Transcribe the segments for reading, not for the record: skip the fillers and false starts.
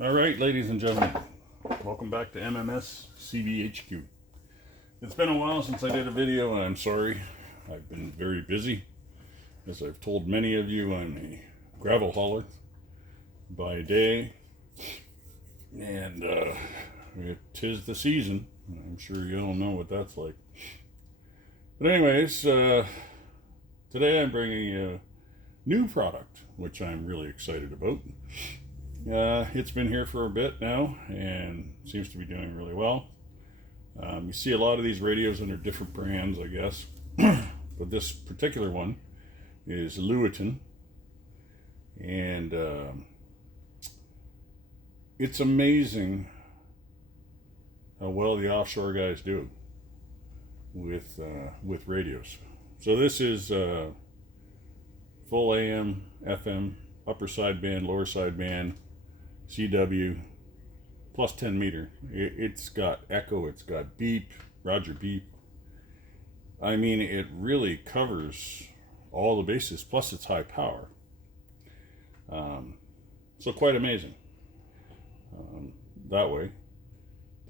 All right, ladies and gentlemen, welcome back to MMS CBHQ. It's been a while since I did a video, and I'm sorry. I've been very busy. As I've told many of you, I'm a gravel hauler by day, and it is the season. I'm sure you all know what that's like. But anyways, today I'm bringing a new product, which I'm really excited about. It's been here for a bit now and seems to be doing really well. You see a lot of these radios under different brands, I guess, but this particular one is Luiton, and it's amazing how well the offshore guys do with radios. So this is full AM, FM, upper sideband, lower sideband, CW, plus 10 meter. It's got echo, it's got beep, Roger beep. I mean, it really covers all the bases, plus it's high power. So quite amazing that way.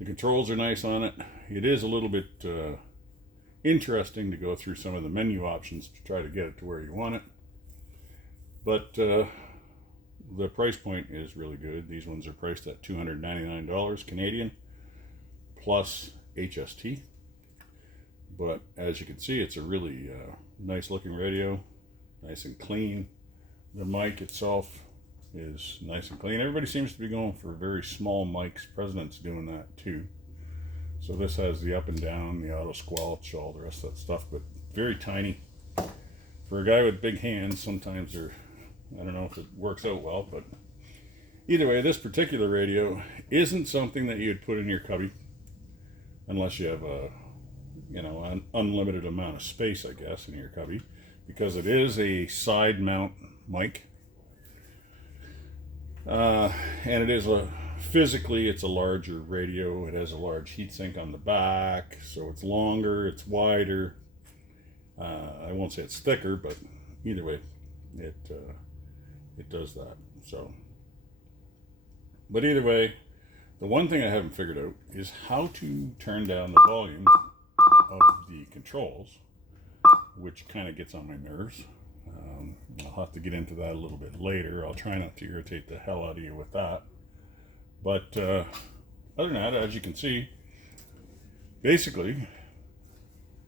The controls are nice on it. It is a little bit interesting to go through some of the menu options to try to get it to where you want it. But the price point is really good. These ones are priced at $299 Canadian plus HST. But as you can see, it's a really nice looking radio, nice and clean. The mic itself is nice and clean. Everybody seems to be going for very small mics. President's doing that too. So this has the up and down, the auto squelch, all the rest of that stuff, but very tiny. For a guy with big hands, sometimes they're, I don't know if it works out well, but either way, this particular radio isn't something that you'd put in your cubby unless you have an unlimited amount of space, I guess, in your cubby, because it is a side mount mic. And it is physically, it's a larger radio. It has a large heatsink on the back, so it's longer, it's wider. I won't say it's thicker, but either way, it does that. So, but either way, the one thing I haven't figured out is how to turn down the volume of the controls, which kind of gets on my nerves. I'll have to get into that a little bit later. I'll try not to irritate the hell out of you with that. But other than that, as you can see, basically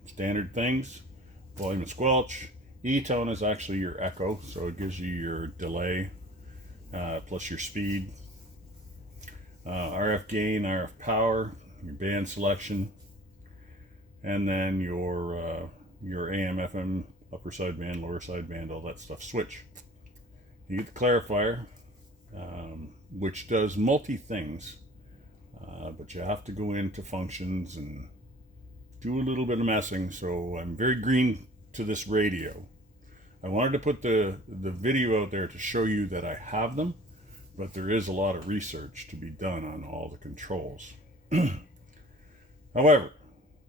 standard things: volume and squelch. E-tone is actually your echo, so it gives you your delay plus your speed. RF gain, RF power, your band selection, and then your AM, FM, upper sideband, lower sideband, all that stuff switch. You get the clarifier, which does multi things, but you have to go into functions and do a little bit of messing. So I'm very green to this radio. I wanted to put the video out there to show you that I have them, but there is a lot of research to be done on all the controls. However,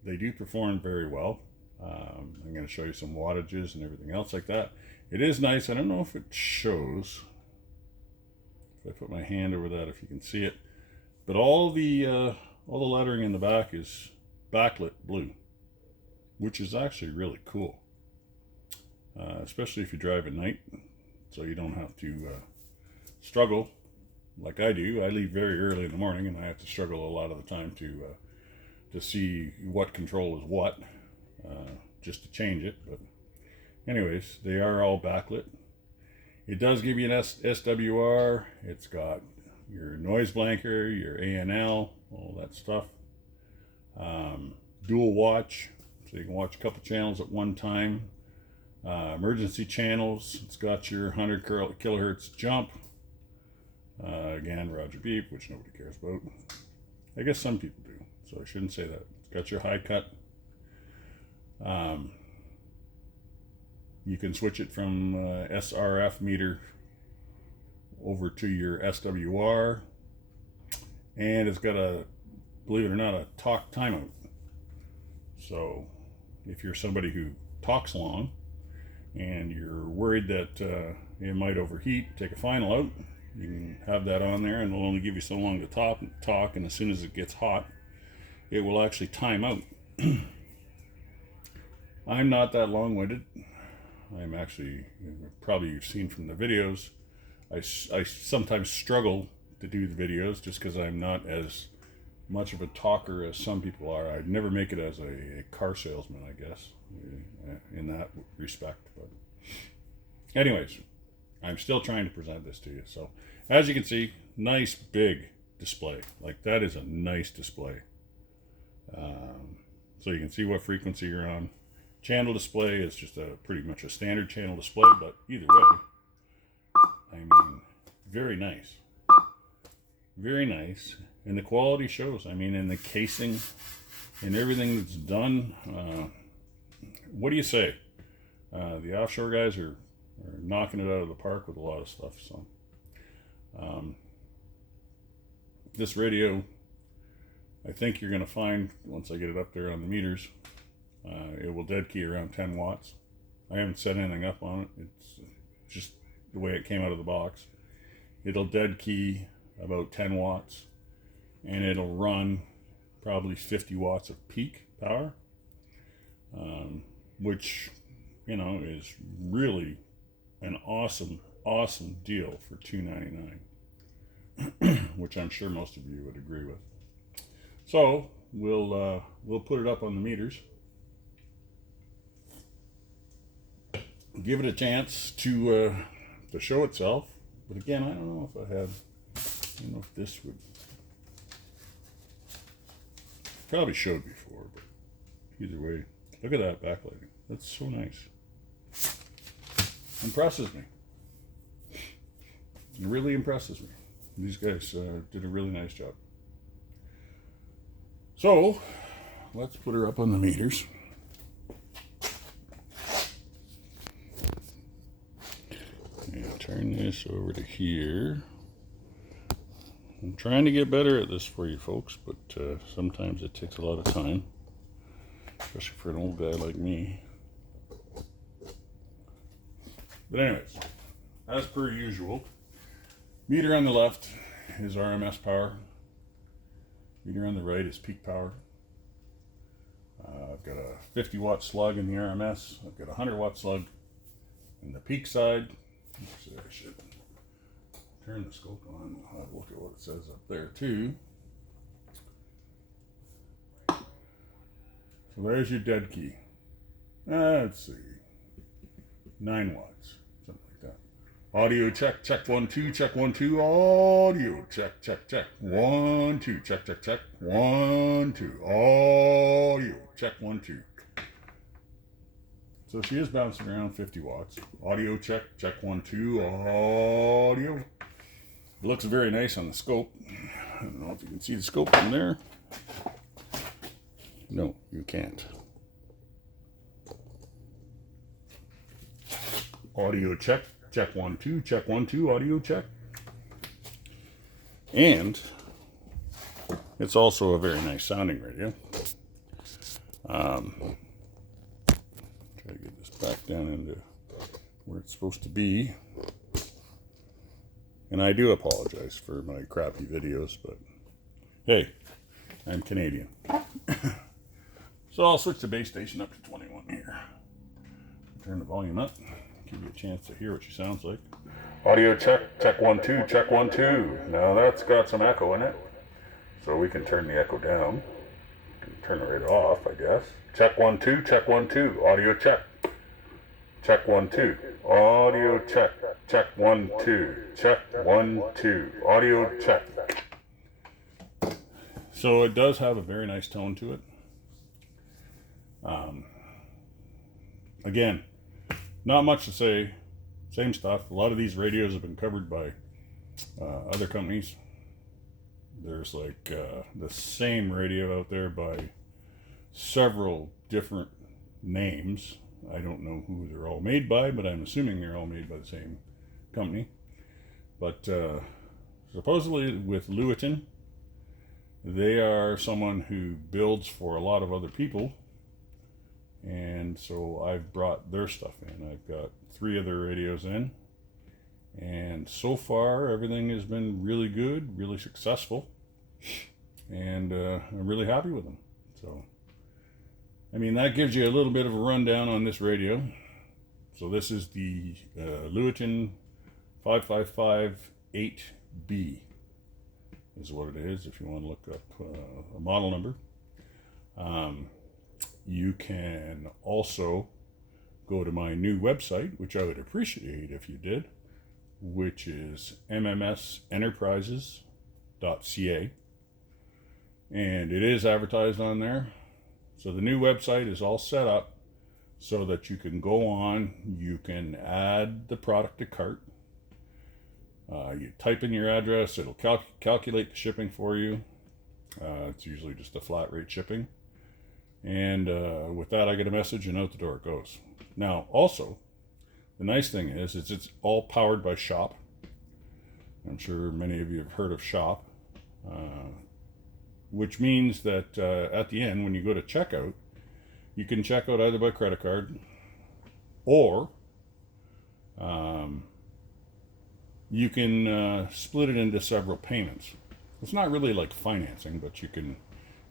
they do perform very well. I'm going to show you some wattages and everything else like that. It is nice. I don't know if it shows. If I put my hand over that, if you can see it. But all the lettering in the back is backlit blue, which is actually really cool. Especially if you drive at night, so you don't have to struggle like I do. I leave very early in the morning, and I have to struggle a lot of the time to see what control is what, just to change it. But anyways, they are all backlit. It does give you an SWR. It's got your noise blanker, your ANL, all that stuff. Dual watch, so you can watch a couple channels at one time. Emergency channels. It's got your 100 kilohertz jump. Again, Roger beep, which nobody cares about. I guess some people do, so I shouldn't say that. It's got your high cut. You can switch it from SRF meter over to your SWR, and it's got a, believe it or not, a talk timeout. So if you're somebody who talks long and you're worried that it might overheat, take a final out, You can have that on there, and it'll only give you so long to talk, and as soon as it gets hot, it will actually time out. I'm not that long-winded. I'm actually, probably you've seen from the videos, I sometimes struggle to do the videos just because I'm not as much of a talker as some people are. I'd never make it as a car salesman, I guess, in that respect. But anyways, I'm still trying to present this to you. So as you can see, nice big display. Like, that is a nice display. So you can see what frequency you're on. Channel display is just pretty much a standard channel display, but either way, I mean, very nice. Very nice. And the quality shows. I mean, in the casing and everything that's done. What do you say? The offshore guys are knocking it out of the park with a lot of stuff. So this radio, I think you're going to find, once I get it up there on the meters, it will dead key around 10 watts. I haven't set anything up on it. It's just the way it came out of the box. It'll dead key about 10 watts, and it'll run probably 50 watts of peak power, which, you know, is really an awesome deal for $2.99, which I'm sure most of you would agree with. So we'll put it up on the meters, give it a chance to show itself. But again, I don't know if I have, I don't know if this would, probably showed before, but either way, look at that backlighting. That's so nice. Impresses me. It really impresses me. These guys did a really nice job. So let's put her up on the meters. And turn this over to here. I'm trying to get better at this for you folks, but sometimes it takes a lot of time, especially for an old guy like me. But anyways, as per usual, meter on the left is RMS power. Meter on the right is peak power. I've got a 50 watt slug in the RMS. I've got a 100 watt slug in the peak side. Actually, I should turn the scope on. I'll have a look at what it says up there too. So there's your dead key. Let's see. 9 watts. Something like that. Audio check, check 1 2, check 1 2. Audio check, check, check. 1 2, check, check, check. 1 2. Audio check 1 2. So she is bouncing around 50 watts. Audio check, check 1 2. Audio. It looks very nice on the scope. I don't know if you can see the scope from there. No, you can't. Audio check, check 1 2, check 1 2, audio check. And it's also a very nice sounding radio. Try to get this back down into where it's supposed to be. And I do apologize for my crappy videos, but hey, I'm Canadian. So I'll switch the base station up to 21 here. Turn the volume up, give you a chance to hear what she sounds like. Audio check, check 1 2, check 1 2. Now that's got some echo in it, so we can turn the echo down. Turn it right off, I guess. Check 1 2, check 1 2. Audio check. Check 1 2. Audio check. Check 1 2. Check 1 2. Audio check. So it does have a very nice tone to it. Again, not much to say. Same stuff. A lot of these radios have been covered by other companies. There's like the same radio out there by several different names. I don't know who they're all made by, but I'm assuming they're all made by the same company. But supposedly with Luiton, they are someone who builds for a lot of other people. And so I've brought their stuff in. I've got 3 other radios in, And so far, everything has been really good, really successful, and I'm really happy with them. So, I mean, that gives you a little bit of a rundown on this radio. So this is the Luiton 5558B is what it is, if you want to look up a model number. You can also go to my new website, which I would appreciate if you did, which is Mmsenterprises.ca, and it is advertised on there. So the new website is all set up so that you can go on, you can add the product to cart. You type in your address, it'll calculate the shipping for you. It's usually just a flat rate shipping. And with that, I get a message and out the door it goes. Now, also, the nice thing is it's all powered by Shop. I'm sure many of you have heard of Shop, which means that at the end, when you go to checkout, you can check out either by credit card or you can split it into several payments. It's not really like financing, but you can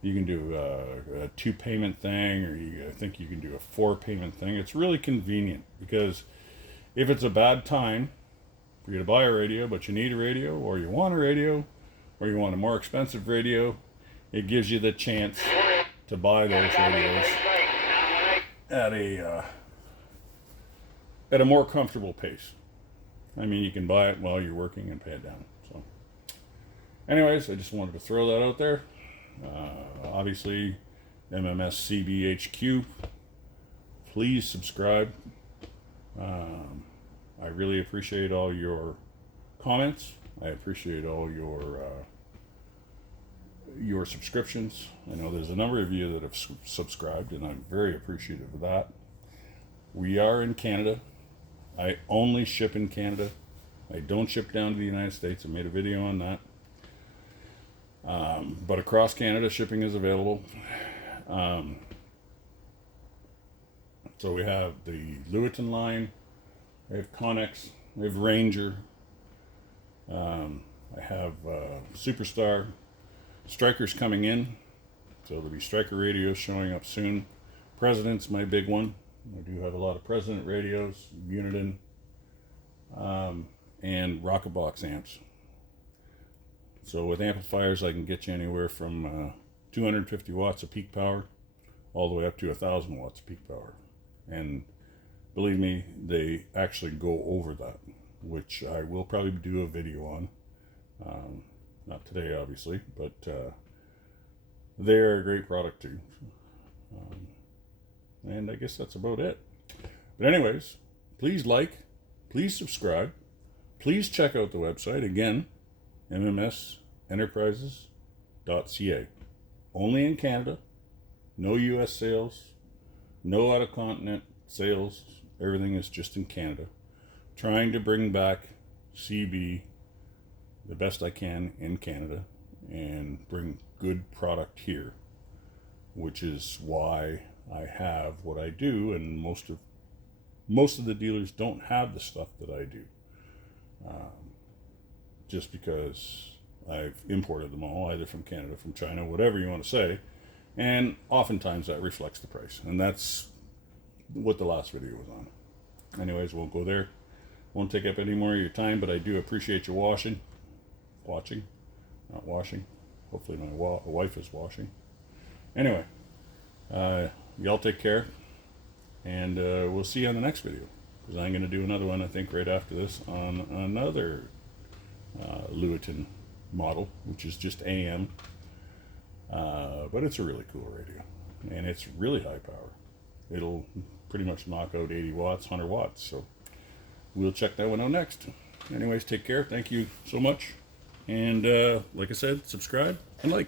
do a 2-payment thing, or I think you can do a 4-payment thing. It's really convenient because if it's a bad time for you to buy a radio, but you need a radio, or you want a radio, or you want a more expensive radio, it gives you the chance to buy those radios at a more comfortable pace. I mean, you can buy it while you're working and pay it down. So, anyways, I just wanted to throw that out there. Obviously, MMSCBHQ. Please subscribe. I really appreciate all your comments. I appreciate all your subscriptions. I know there's a number of you that have subscribed, and I'm very appreciative of that. We are in Canada. I only ship in Canada. I don't ship down to the United States. I made a video on that. But across Canada, shipping is available. So we have the Luiton line, we have Connex, we have Ranger, I have Superstar, Striker's coming in, so there'll be Striker radios showing up soon. President's my big one. I do have a lot of President radios, Uniton, and Rocket Box amps. So with amplifiers, I can get you anywhere from 250 watts of peak power all the way up to 1,000 watts of peak power. And believe me, they actually go over that, which I will probably do a video on. Not today, obviously, but they're a great product too. And I guess that's about it. But anyways, please like, please subscribe, please check out the website. Again, Mmsenterprises.ca. Only in Canada, no US sales, no out-of-continent sales. Everything is just in Canada. Trying to bring back CB the best I can in Canada and bring good product here, which is why I have what I do, and most of the dealers don't have the stuff that I do, just because I've imported them all, either from Canada, from China, whatever you want to say, and oftentimes that reflects the price, and that's what the last video was on. Anyways, won't go there, won't take up any more of your time, but I do appreciate you watching, not washing. Hopefully my wife is washing. Anyway, y'all take care, and we'll see you on the next video, because I'm going to do another one, I think, right after this on another Luiton model, which is just AM, but it's a really cool radio, and it's really high power. It'll pretty much knock out 80 watts, 100 watts, so we'll check that one out next. Anyways, take care. Thank you so much, and like I said, subscribe and like.